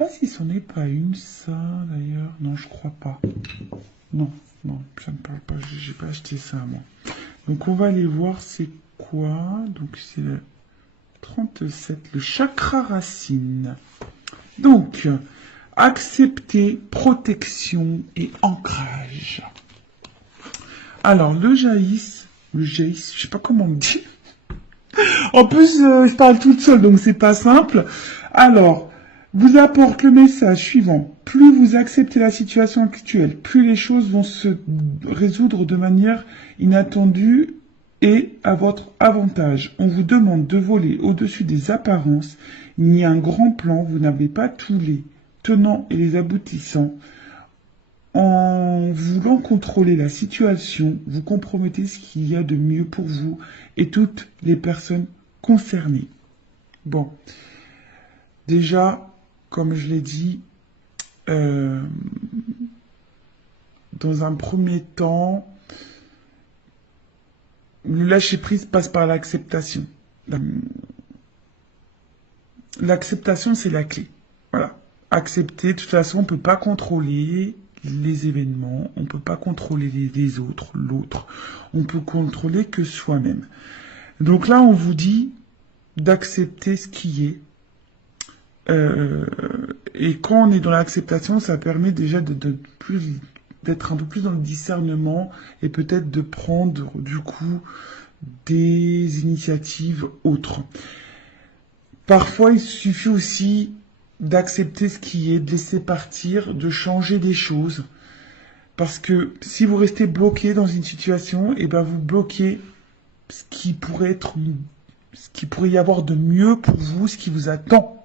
pas si c'en est pas une, ça, d'ailleurs. Non, je crois pas. Non, non, ça me parle pas. J'ai pas acheté ça, moi. Donc, on va aller voir c'est quoi. Donc, c'est le 37, le chakra racine. Donc, accepter, protection et ancrage. Alors, le jaïs, je sais pas comment on dit. En plus, je parle toute seule, donc c'est pas simple. Alors, vous apporte le message suivant. Plus vous acceptez la situation actuelle, plus les choses vont se résoudre de manière inattendue et à votre avantage. On vous demande de voler au-dessus des apparences. Il y a un grand plan, vous n'avez pas tous les tenants et les aboutissants. En voulant contrôler la situation, vous compromettez ce qu'il y a de mieux pour vous et toutes les personnes concernées. Bon, déjà, comme je l'ai dit, dans un premier temps, le lâcher-prise passe par l'acceptation. L'acceptation, c'est la clé. Voilà. Accepter, de toute façon, on ne peut pas contrôler les événements, on ne peut pas contrôler les autres, l'autre. On peut contrôler que soi-même. Donc là, on vous dit d'accepter ce qui est. Et quand on est dans l'acceptation, ça permet déjà d'être un peu plus dans le discernement et peut-être de prendre du coup des initiatives autres. Parfois, il suffit aussi d'accepter ce qui est, de laisser partir, de changer des choses. Parce que si vous restez bloqué dans une situation, et ben vous bloquez ce qui pourrait y avoir de mieux pour vous, ce qui vous attend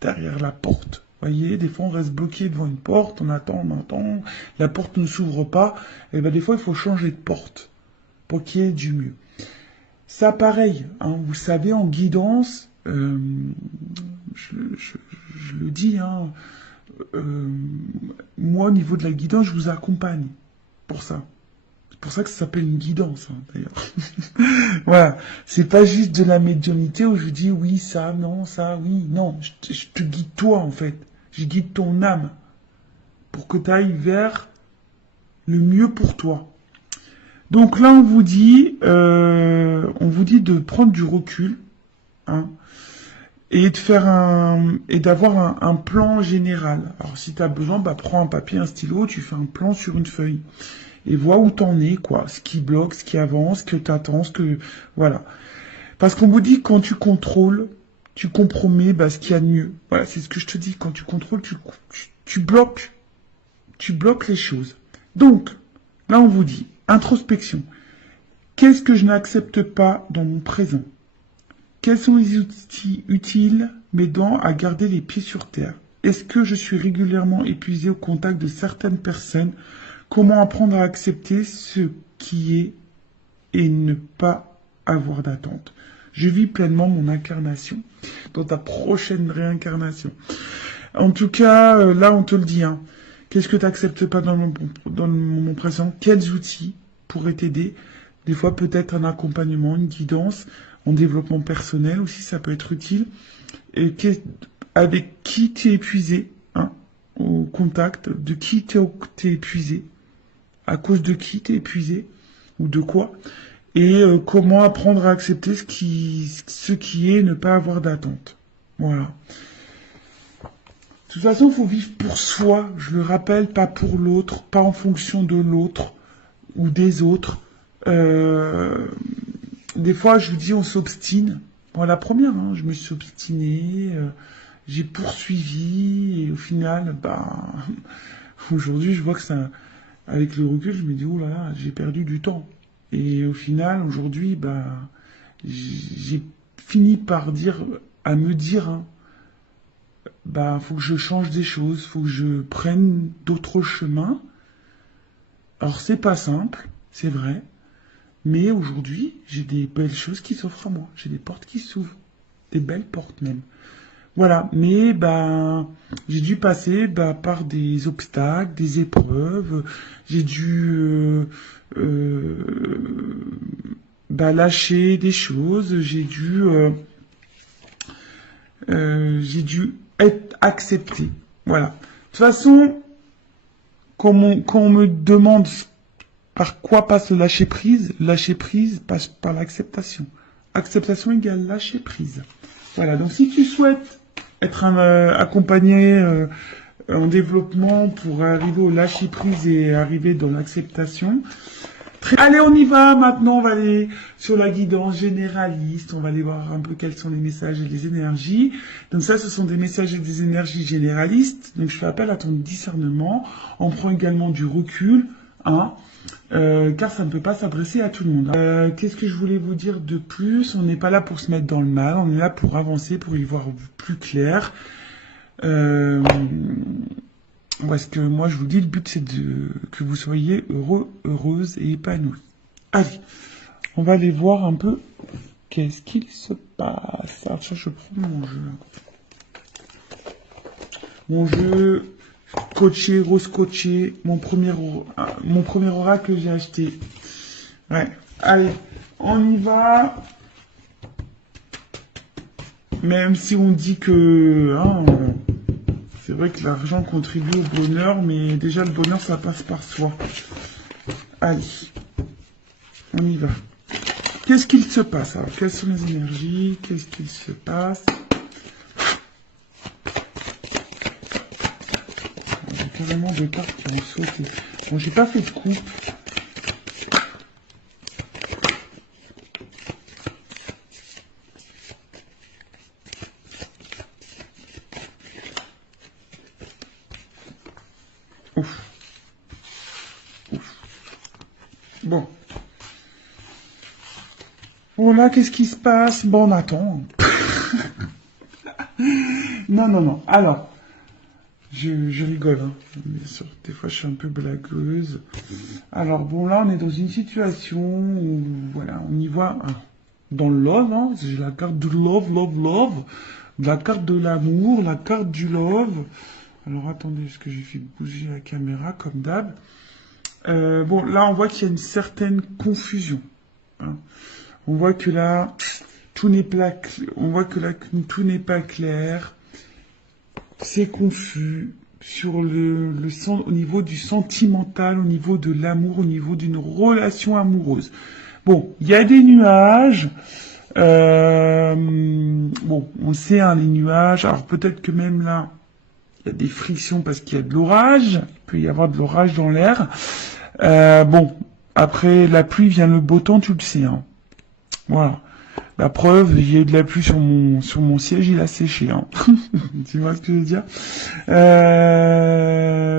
derrière la porte. Vous voyez, des fois on reste bloqué devant une porte, on attend, la porte ne s'ouvre pas, et ben des fois il faut changer de porte pour qu'il y ait du mieux. Ça pareil, hein, vous savez, en guidance, je le dis, hein, moi au niveau de la guidance, je vous accompagne pour ça. C'est pour ça que ça s'appelle une guidance, hein, d'ailleurs. Voilà, c'est pas juste de la médiumnité où je dis oui, ça, non, ça, oui, non. Je te guide toi, en fait. Je guide ton âme pour que tu ailles vers le mieux pour toi. Donc là, on vous dit de prendre du recul, hein, et d'avoir un plan général. Alors si tu as besoin, bah prends un papier, un stylo, tu fais un plan sur une feuille et vois où t'en es, quoi, ce qui bloque, ce qui avance, ce que t'attends, voilà. Parce qu'on vous dit quand tu contrôles, tu compromets ce qu'il y a de mieux. Voilà, c'est ce que je te dis, quand tu contrôles, tu bloques les choses. Donc, là on vous dit introspection. Qu'est-ce que je n'accepte pas dans mon présent? Quels sont les outils utiles m'aidant à garder les pieds sur terre? Est-ce que je suis régulièrement épuisé au contact de certaines personnes? Comment apprendre à accepter ce qui est et ne pas avoir d'attente? Je vis pleinement mon incarnation dans ta prochaine réincarnation. En tout cas, là on te le dit. Hein. Qu'est-ce que tu n'acceptes pas dans le moment présent? Quels outils pourraient t'aider? Des fois peut-être un accompagnement, une guidance, en développement personnel aussi, ça peut être utile. Et avec qui t'es épuisé, hein, au contact, de qui t'es épuisé, à cause de qui t'es épuisé, ou de quoi, et comment apprendre à accepter ce qui est et ne pas avoir d'attente. Voilà. De toute façon, il faut vivre pour soi, je le rappelle, pas pour l'autre, pas en fonction de l'autre ou des autres. Des fois, je vous dis, on s'obstine. Bon, la première, hein, je me suis obstiné, j'ai poursuivi, et au final, aujourd'hui, je vois que ça, avec le recul, je me dis, oh là là, j'ai perdu du temps. Et au final, aujourd'hui, j'ai fini par me dire, hein, faut que je change des choses, faut que je prenne d'autres chemins. Alors, c'est pas simple, c'est vrai. Mais aujourd'hui, j'ai des belles choses qui s'offrent à moi. J'ai des portes qui s'ouvrent. Des belles portes même. Voilà. Mais j'ai dû passer par des obstacles, des épreuves. J'ai dû lâcher des choses. J'ai dû être accepté. Voilà. De toute façon, quand on me demande par quoi passe le lâcher prise passe par l'acceptation. Acceptation égale lâcher prise. Voilà, donc si tu souhaites être accompagné en développement pour arriver au lâcher prise et arriver dans l'acceptation, allez, on y va. Maintenant, on va aller sur la guidance généraliste. On va aller voir un peu quels sont les messages et les énergies. Donc ça, ce sont des messages et des énergies généralistes. Donc je fais appel à ton discernement. On prend également du recul, hein, car ça ne peut pas s'adresser à tout le monde. Qu'est-ce que je voulais vous dire de plus? On n'est pas là pour se mettre dans le mal. On est là pour avancer, pour y voir plus clair. Parce que moi, je vous dis, le but, c'est que vous soyez heureux, heureuse et épanouie. Allez, on va aller voir un peu qu'est-ce qu'il se passe. Alors, ça, je prends mon jeu. Mon jeu coaché, rose coaché, mon premier oracle que j'ai acheté. Ouais, allez, on y va. Même si on dit que... Hein, c'est vrai que l'argent contribue au bonheur, mais déjà le bonheur, ça passe par soi. Allez, on y va. Qu'est-ce qu'il se passe? Alors, quelles sont les énergies? Qu'est-ce qu'il se passe? J'ai carrément deux cartes qui ont sauté. Bon, j'ai pas fait de coupe. Ouf. Bon. Bon, là, qu'est-ce qui se passe? Bon, on attend. Non. Alors, je rigole, hein. Bien sûr, des fois, je suis un peu blagueuse. Alors, bon, là, on est dans une situation où, voilà, on y voit dans le love, hein. J'ai la carte du love. La carte de l'amour, la carte du love. Alors, attendez, est-ce que j'ai fait bouger la caméra, comme d'hab? Bon, là, on voit qu'il y a une certaine confusion, hein. On voit que là, tout n'est pas clair. C'est confus sur au niveau du sentimental, au niveau de l'amour, au niveau d'une relation amoureuse. Bon, il y a des nuages. Bon, on sait, hein, les nuages. Alors peut-être que même là, il y a des frictions parce qu'il y a de l'orage. Il peut y avoir de l'orage dans l'air. Bon, après la pluie vient le beau temps, tu le sais, hein. Voilà. La preuve, il y a eu de la pluie sur mon siège, il a séché, hein. Tu vois ce que je veux dire?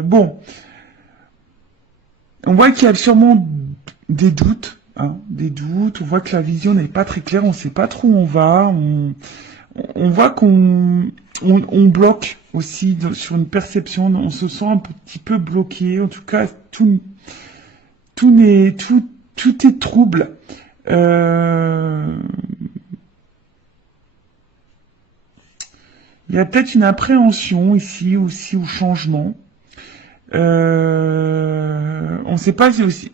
Bon. On voit qu'il y a sûrement des doutes, hein, des doutes. On voit que la vision n'est pas très claire, on ne sait pas trop où on va. On voit qu'on bloque aussi sur une perception, on se sent un petit peu bloqué. En tout cas, tout est trouble. Il y a peut-être une appréhension ici aussi au changement. On sait pas si aussi,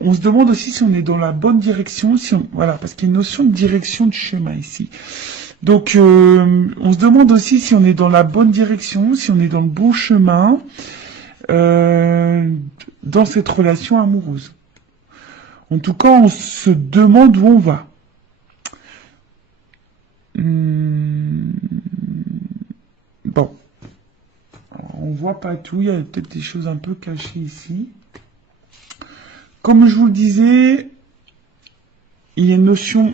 on se demande aussi si on est dans la bonne direction, voilà, parce qu'il y a une notion de direction de chemin ici. Donc, on se demande aussi si on est dans la bonne direction, si on est dans le bon chemin dans cette relation amoureuse. En tout cas, on se demande où on va. Bon. Alors, on voit pas tout, il y a peut-être des choses un peu cachées ici. Comme je vous le disais, il y a une notion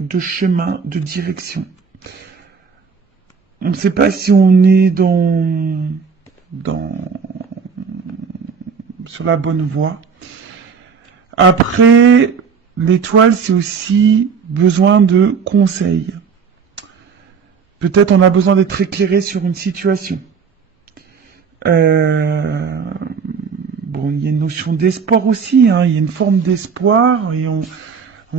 de chemin, de direction. On ne sait pas si on est sur la bonne voie. Après, l'étoile, c'est aussi besoin de conseils. Peut-être on a besoin d'être éclairé sur une situation. Bon, il y a une notion d'espoir aussi, hein, il y a une forme d'espoir, et en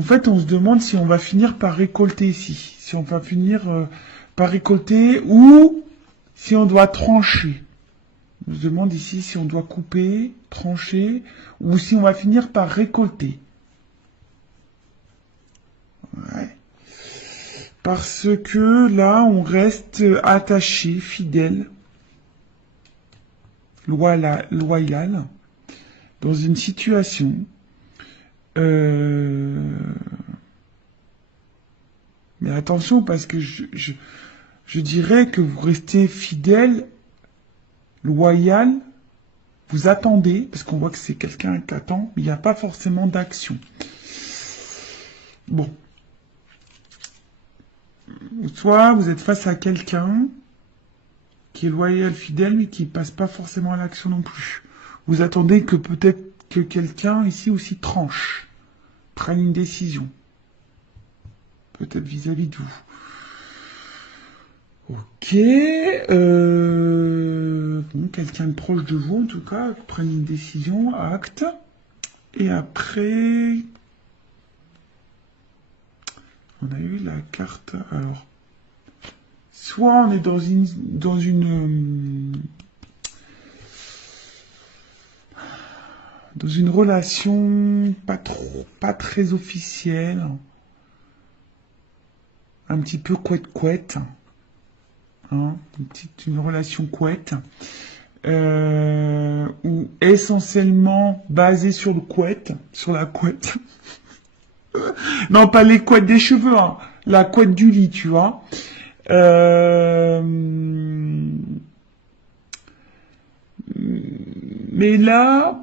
fait, on se demande si on va finir par récolter ici, si on va finir par récolter, ou si on doit trancher. On se demande ici si on doit couper, trancher, ou si on va finir par récolter. Ouais. Parce que là, on reste attaché, fidèle. loyal dans une situation mais attention, parce que je dirais que vous restez fidèle, loyal, vous attendez, parce qu'on voit que c'est quelqu'un qui attend, mais il n'y a pas forcément d'action. Bon. Soit vous êtes face à quelqu'un qui est loyal, fidèle, mais qui ne passe pas forcément à l'action non plus. Vous attendez que peut-être que quelqu'un ici aussi tranche, prenne une décision. Peut-être vis-à-vis de vous. Ok. Bon, quelqu'un de proche de vous, en tout cas, prenne une décision, acte. Et après... On a eu la carte... Alors... Soit on est dans une relation pas très officielle, un petit peu couette-couette, hein, une relation couette, ou essentiellement basée sur le couette, sur la couette. Non, pas les couettes des cheveux, hein, la couette du lit, tu vois. Mais là,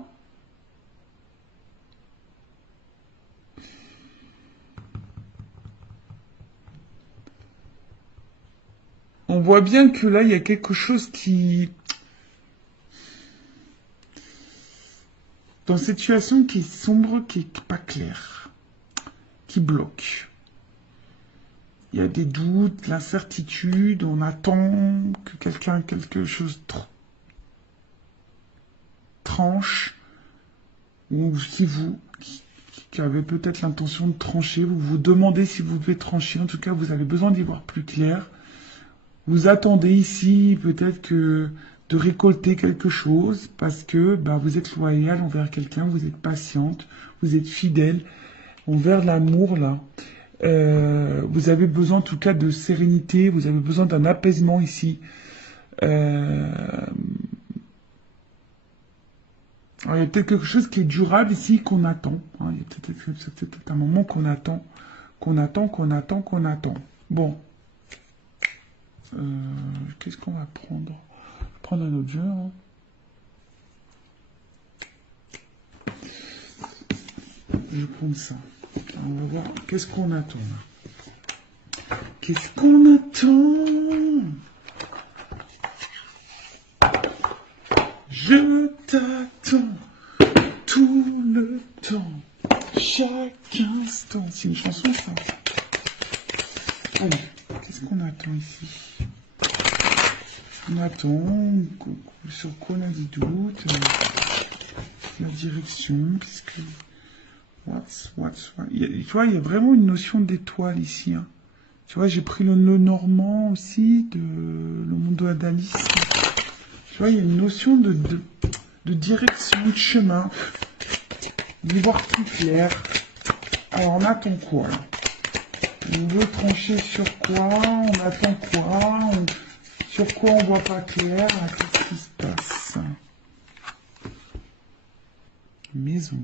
on voit bien que là, il y a quelque chose qui... Dans cette situation qui est sombre, qui est pas claire, qui bloque. Il y a des doutes, l'incertitude, on attend que quelque chose tranche, ou si vous, qui avez peut-être l'intention de trancher, vous vous demandez si vous devez trancher, en tout cas vous avez besoin d'y voir plus clair. Vous attendez ici peut-être que de récolter quelque chose parce que vous êtes loyal envers quelqu'un, vous êtes patiente, vous êtes fidèle envers l'amour là. Vous avez besoin en tout cas de sérénité, vous avez besoin d'un apaisement ici. Alors, il y a peut-être quelque chose qui est durable ici qu'on attend. Hein. Il y a peut-être un moment qu'on attend. Bon. Qu'est-ce qu'on va prendre? Prendre un autre jeu. Hein. Je vais prendre ça. On va voir. Qu'est-ce qu'on attend là? Qu'est-ce qu'on attend? Je t'attends tout le temps, chaque instant. C'est une chanson ça. Allez, qu'est-ce qu'on attend ici? On attend sur quoi on a des doutes, la direction, qu'est-ce que... What? Tu vois, il y a vraiment une notion d'étoile ici. Hein. Tu vois, j'ai pris le normand aussi, le monde d'Alice. Tu vois, il y a une notion de direction, de chemin, d'y voir plus clair. Alors, on attend quoi, là? On veut trancher sur quoi? On attend quoi? Sur quoi on voit pas clair? Qu'est-ce qui se passe? Maison.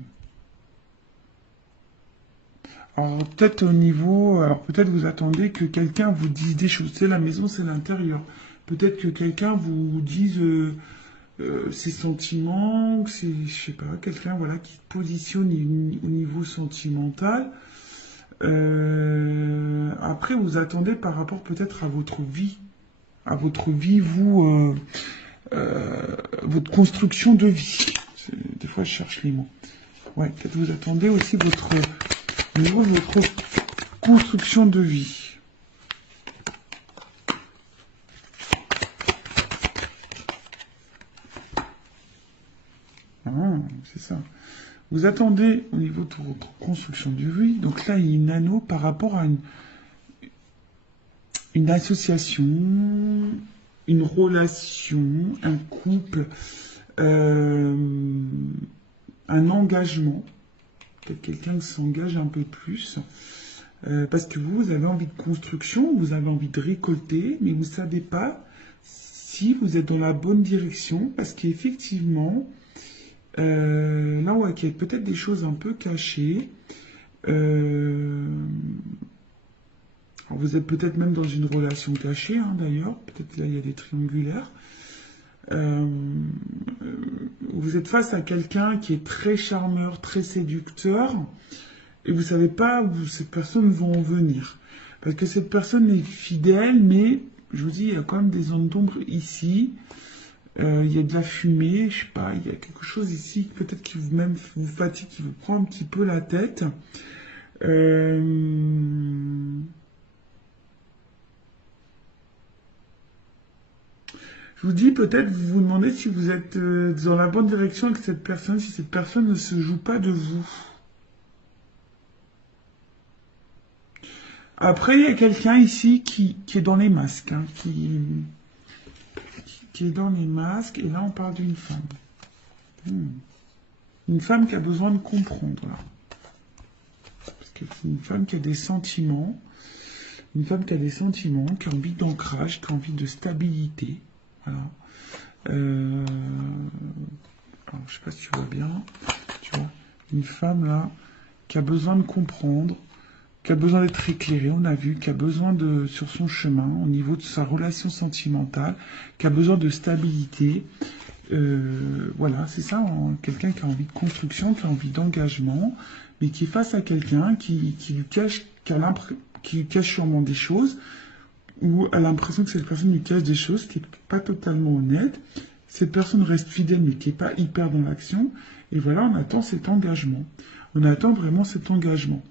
Alors, peut-être au niveau... Alors, peut-être vous attendez que quelqu'un vous dise des choses. C'est la maison, c'est l'intérieur. Peut-être que quelqu'un vous dise ses sentiments, c'est, je sais pas, quelqu'un voilà, qui se positionne au niveau sentimental. Après, vous attendez par rapport peut-être à votre vie. À votre vie, vous... votre construction de vie. Des fois, je cherche les mots. Ouais, peut-être vous attendez aussi votre construction de vie. Ah, c'est ça. Vous attendez au niveau de votre construction de vie. Donc là, il y a une anneau par rapport à une association, une relation, un couple, un engagement. Peut-être quelqu'un qui s'engage un peu plus. Parce que vous avez envie de construction, vous avez envie de récolter, mais vous ne savez pas ici, vous êtes dans la bonne direction, parce qu'effectivement, là, on voit qu'il y a peut-être des choses un peu cachées. Alors vous êtes peut-être même dans une relation cachée, hein, d'ailleurs. Peut-être là, il y a des triangulaires. Vous êtes face à quelqu'un qui est très charmeur, très séducteur, et vous ne savez pas où ces personnes vont en venir. Parce que cette personne est fidèle, mais je vous dis, il y a quand même des zones d'ombre ici. Il y a de la fumée, je sais pas, il y a quelque chose ici, peut-être qui même vous fatigue, qui vous prend un petit peu la tête. Je vous dis, peut-être, vous vous demandez si vous êtes dans la bonne direction avec cette personne, si cette personne ne se joue pas de vous. Après, il y a quelqu'un ici qui est dans les masques, hein, qui est dans les masques, et là, on parle d'une femme. Une femme qui a besoin de comprendre, là. Parce que c'est une femme qui a des sentiments, une femme qui a des sentiments, qui a envie d'ancrage, qui a envie de stabilité. Voilà. Alors, je sais pas si tu vois bien. Tu vois, une femme là qui a besoin de comprendre, qui a besoin d'être éclairée, on a vu, qui a besoin de, sur son chemin, au niveau de sa relation sentimentale, qui a besoin de stabilité. Voilà, c'est ça, hein, quelqu'un qui a envie de construction, qui a envie d'engagement, mais qui est face à quelqu'un qui lui cache, qui lui cache sûrement des choses, ou a l'impression que cette personne lui cache des choses qui n'est pas totalement honnête. Cette personne reste fidèle, mais qui n'est pas hyper dans l'action. Et voilà, on attend cet engagement. On attend vraiment cet engagement.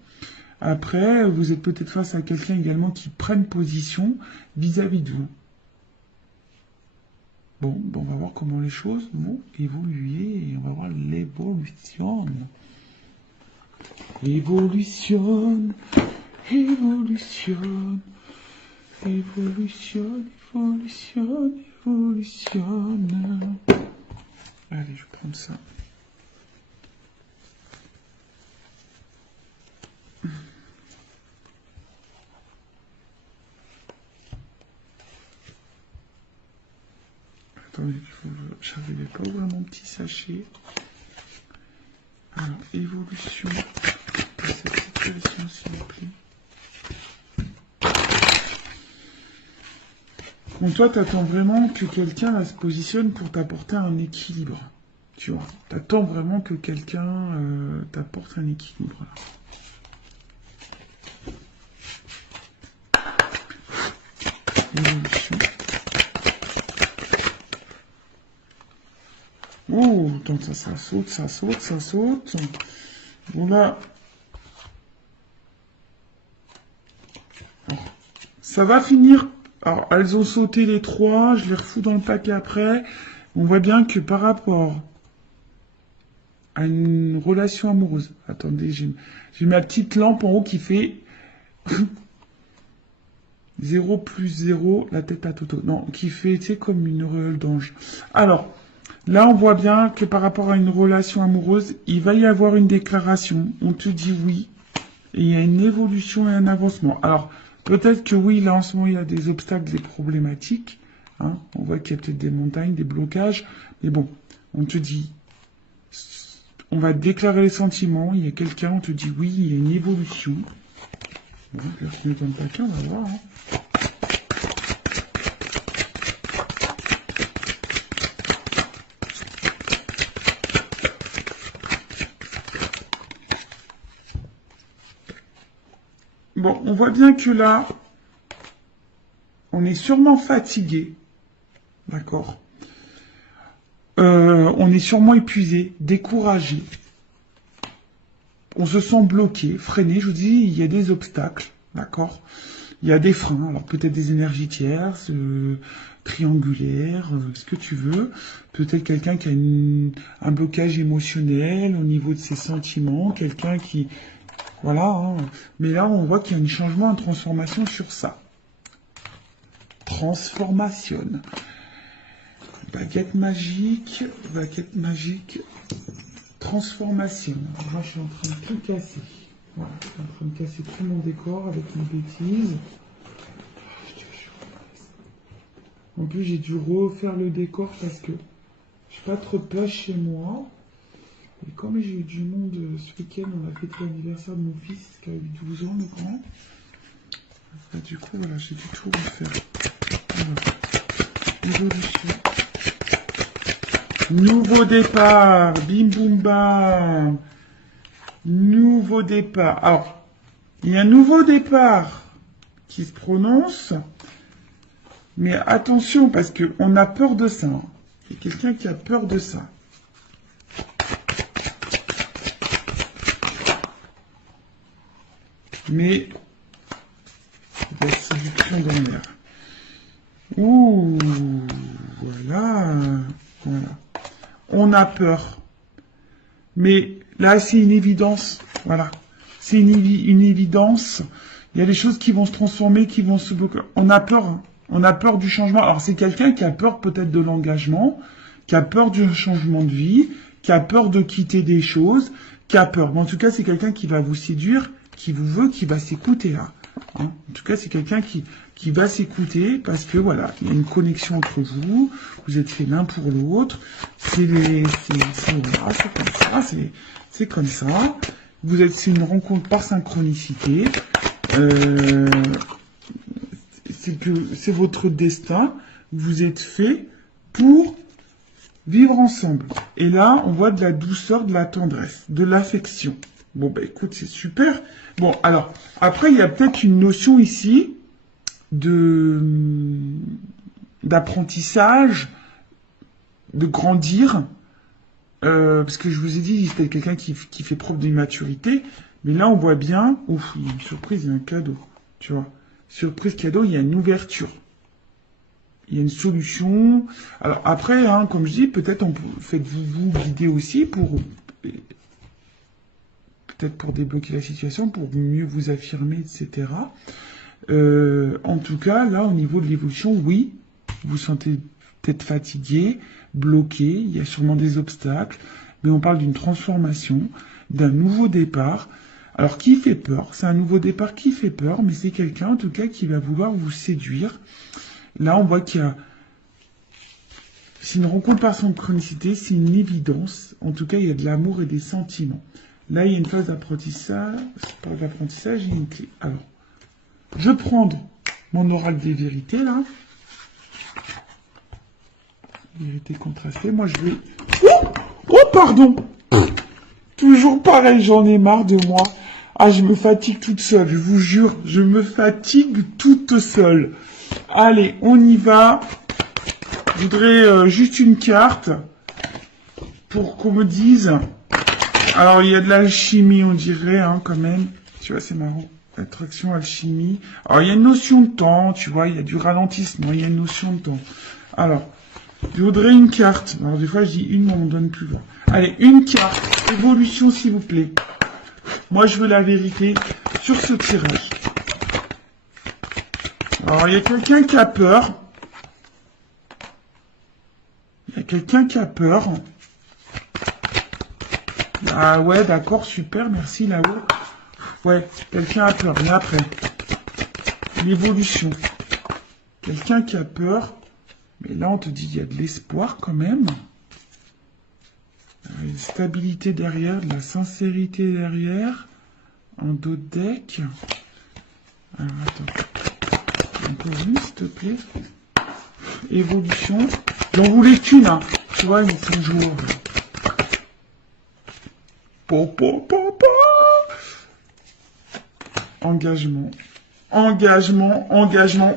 Après, vous êtes peut-être face à quelqu'un également qui prenne position vis-à-vis de vous. Bon, on va voir comment les choses vont évoluer et on va voir l'évolution. Évolution, évolution. Évolutionne, évolutionne, évolutionne. Allez, je vais prendre ça. Attendez, j'arrivais pas à ouvrir mon petit sachet. Alors, évolution de cette situation, s'il vous plaît. Bon, toi, t'attends vraiment que quelqu'un là, se positionne pour t'apporter un équilibre. Tu vois, t'attends vraiment que quelqu'un t'apporte un équilibre. Là. Évolution. Oh, donc ça saute, ça saute, ça saute. Bon là. Alors, ça va finir. Alors, elles ont sauté les trois, je les refous dans le paquet après. On voit bien que par rapport à une relation amoureuse, attendez, j'ai ma petite lampe en haut qui fait 0 plus 0, la tête à Toto. Non, qui fait, tu sais, comme une auréole d'ange. Alors, là, on voit bien que par rapport à une relation amoureuse, il va y avoir une déclaration. On te dit oui, et il y a une évolution et un avancement. Alors, peut-être que oui, là en ce moment, il y a des obstacles, des problématiques. Hein. On voit qu'il y a peut-être des montagnes, des blocages. Mais bon, on te dit, on va déclarer les sentiments. Il y a quelqu'un, on te dit oui, il y a une évolution. Bon, je vais dans le paquet, on va voir. Hein. Bon, on voit bien que là, on est sûrement fatigué, d'accord. On est sûrement épuisé, découragé. On se sent bloqué, freiné. Je vous dis, il y a des obstacles, d'accord. Il y a des freins, alors peut-être des énergies tierces, triangulaires, ce que tu veux. Peut-être quelqu'un qui a un blocage émotionnel au niveau de ses sentiments, quelqu'un qui... Voilà, hein. Mais là, on voit qu'il y a un changement, une transformation sur ça. Transformation. Baguette magique, transformation. Moi, je suis en train de tout casser. Voilà, je suis en train de casser tout mon décor avec une bêtise. En plus, j'ai dû refaire le décor parce que j'ai pas trop de place chez moi. Et comme j'ai eu du monde ce week-end, on a fêté l'anniversaire de mon fils qui a eu 12 ans, le grand. Et du coup, voilà, j'ai dû tout refaire. Voilà. Évolution. Nouveau départ. Bim boum bam. Nouveau départ. Alors, il y a un nouveau départ qui se prononce. Mais attention, parce qu'on a peur de ça. Il y a quelqu'un qui a peur de ça. Mais c'est du pion dans l'air. Ouh, voilà. On a peur. Mais là, c'est une évidence. Voilà. C'est une évidence. Il y a des choses qui vont se transformer, qui vont se bloquer. On a peur. Hein. On a peur du changement. Alors, c'est quelqu'un qui a peur peut-être de l'engagement, qui a peur du changement de vie, qui a peur de quitter des choses, qui a peur. Mais en tout cas, c'est quelqu'un qui va vous séduire, qui vous veut, qui va s'écouter là. Hein. En tout cas, c'est quelqu'un qui va s'écouter parce que voilà, il y a une connexion entre vous, vous êtes fait l'un pour l'autre, c'est comme ça, c'est une rencontre par synchronicité, c'est votre destin, vous êtes fait pour vivre ensemble. Et là, on voit de la douceur, de la tendresse, de l'affection. Bon, bah écoute, c'est super. Bon, alors, après, il y a peut-être une notion ici d'apprentissage, de grandir, parce que je vous ai dit, c'était quelqu'un qui fait preuve d'immaturité, mais là, on voit bien, ouf, il y a une surprise, il y a un cadeau, tu vois. Surprise, cadeau, il y a une ouverture. Il y a une solution. Alors, après, hein, comme je dis, peut-être faites-vous guider aussi peut-être pour débloquer la situation, pour mieux vous affirmer, etc. En tout cas, là, au niveau de l'évolution, oui, vous vous sentez peut-être fatigué, bloqué, il y a sûrement des obstacles, mais on parle d'une transformation, d'un nouveau départ. Alors, qui fait peur? C'est un nouveau départ qui fait peur, mais c'est quelqu'un, en tout cas, qui va vouloir vous séduire. Là, on voit qu'il y a... C'est une rencontre par synchronicité, c'est une évidence. En tout cas, il y a de l'amour et des sentiments. Là, il y a une phase d'apprentissage. Par l'apprentissage, il y a une clé. Alors, je vais prendre mon oral des vérités, là. Vérité contrastée. Moi, je vais... Oh, pardon! Toujours pareil, j'en ai marre de moi. Ah, je me fatigue toute seule, je vous jure. Je me fatigue toute seule. Allez, on y va. Je voudrais juste une carte pour qu'on me dise... Alors, il y a de l'alchimie, on dirait, hein, quand même. Tu vois, c'est marrant. Attraction, alchimie. Alors, il y a une notion de temps, tu vois, il y a du ralentissement, il y a une notion de temps. Alors, je voudrais une carte. Alors, des fois, je dis une, mais on ne donne plus. Là. Allez, une carte. Évolution, s'il vous plaît. Moi, je veux la vérité sur ce tirage. Alors, il y a quelqu'un qui a peur. Il y a quelqu'un qui a peur. Ah ouais, d'accord, super, merci là-haut. Ouais, quelqu'un a peur, mais après, l'évolution. Quelqu'un qui a peur, mais là on te dit il y a de l'espoir quand même. Il y a une stabilité derrière, de la sincérité derrière. Un dos de deck. Alors attends. Encore une, s'il te plaît. Évolution. J'en voulais qu'une, hein. Tu vois, ils sont jours. Engagement. Engagement.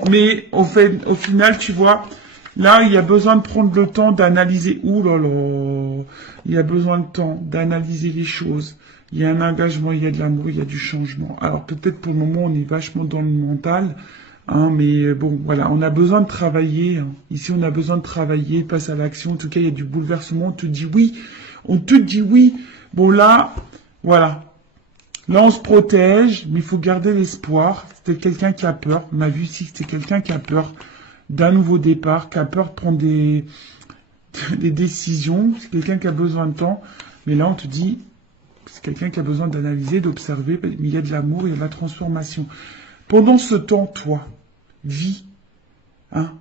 Mais au final, tu vois, là, il y a besoin de prendre le temps d'analyser. Ouh là là. Il y a besoin de temps d'analyser les choses. Il y a un engagement, il y a de l'amour, il y a du changement. Alors peut-être pour le moment, on est vachement dans le mental. Hein, mais bon, voilà, on a besoin de travailler. Hein. Ici, on a besoin de travailler, passe à l'action. En tout cas, il y a du bouleversement. On te dit oui. Bon, là, voilà. Là, on se protège, mais il faut garder l'espoir. C'était quelqu'un qui a peur. On a vu ici que c'était quelqu'un qui a peur d'un nouveau départ, qui a peur de prendre des décisions. C'est quelqu'un qui a besoin de temps. Mais là, on te dit, c'est quelqu'un qui a besoin d'analyser, d'observer. Mais il y a de l'amour, il y a de la transformation. Pendant ce temps, toi, vis. Hein,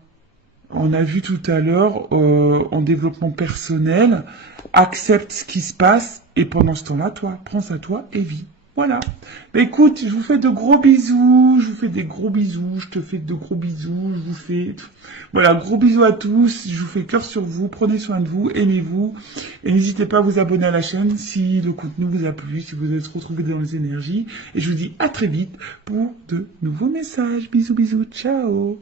On a vu tout à l'heure en développement personnel, accepte ce qui se passe et pendant ce temps-là, toi, prends ça à toi et vis. Voilà. Bah écoute, je vous fais de gros bisous, je vous fais des gros bisous, je te fais de gros bisous, je vous fais... Voilà, gros bisous à tous, je vous fais cœur sur vous, prenez soin de vous, aimez-vous, et n'hésitez pas à vous abonner à la chaîne si le contenu vous a plu, si vous êtes retrouvés dans les énergies, et je vous dis à très vite pour de nouveaux messages. Bisous, bisous, ciao.